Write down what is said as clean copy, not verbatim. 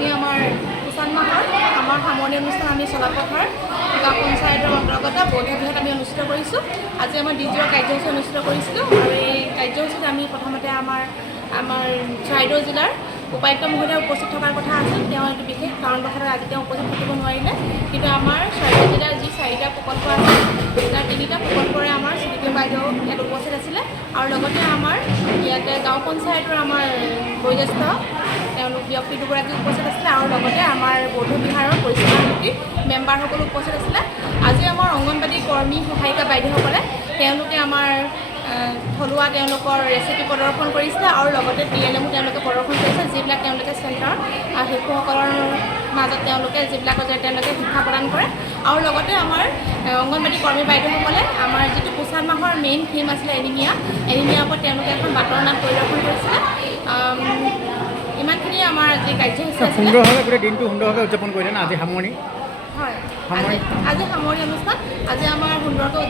আমি আমাৰ কিষাণ মাহৰ আমাৰ সামৰণি অনুষ্ঠান আমি চলাপথাৰ গাঁও পঞ্চায়তৰ অন্তৰ্গত বৌদ্ধবিহাৰত আমি অনুষ্ঠিত কৰিছোঁ। আজি আমাৰ দ্বিতীয় কাৰ্যসূচী অনুষ্ঠিত কৰিছিলোঁ আৰু এই কাৰ্যসূচীত আমি প্ৰথমতে আমাৰ চৰাইদেউ জিলাৰ উপায়ুক্ত মহোদয় উপস্থিত থকাৰ কথা আছিল। তেওঁ এইটো বিশেষ কাৰণবশতঃ আজি তেওঁ উপস্থিত থাকিব নোৱাৰিলে, কিন্তু আমাৰ চৰাইদেউ জিলাৰ যি 4টা প্ৰকল্প আছে তাৰ 3টা প্ৰকল্পৰে আমাৰ চিডিপি বাইদেউ ইয়াত উপস্থিত আছিলে আৰু লগতে আমাৰ ইয়াতে গাঁও পঞ্চায়তৰ আমাৰ বয়োজ্যেষ্ঠ তেওঁলোক ব্যক্তি দুগৰাকী উপস্থিত আছিলে আৰু লগতে আমাৰ বৌদ্ধবিহাৰৰ পৰিচালনা সমিতিৰ মেম্বাৰসকলো উপস্থিত আছিলে। আজি আমাৰ অংগনবাদী কৰ্মী সহায়িকা বাইদেউসকলে তেওঁলোকে আমাৰ থলুৱা তেওঁলোকৰ ৰেচিপি প্ৰদৰ্শন কৰিছিলে আৰু লগতে TLMো তেওঁলোকে প্ৰদৰ্শন কৰিছে, যিবিলাক তেওঁলোকে চেণ্টাৰ শিশুসকলৰ মাজত যিবিলাকৰ তেওঁলোকে শিক্ষা প্ৰদান কৰে। আৰু লগতে আমাৰ অংগনবাদী কৰ্মী বাইদেউসকলে আমাৰ যিটো কিষাণ মাহৰ মেইন থিম আছিলে এনিমিয়াৰ ওপৰত তেওঁলোকে এখন বাটৰ নাট পৰিদৰ্শন কৰিছিলে। ইমানখিনিয়ে আমাৰ আজি কাৰ্যসূচী আছিলে। সুন্দৰভাৱে গোটেই দিনটো সুন্দৰভাৱে উদযাপন কৰিলে না আজি সামৰণি? হয়, আজি সামৰণি অনুষ্ঠান আজি আমাৰ সুন্দৰকৈ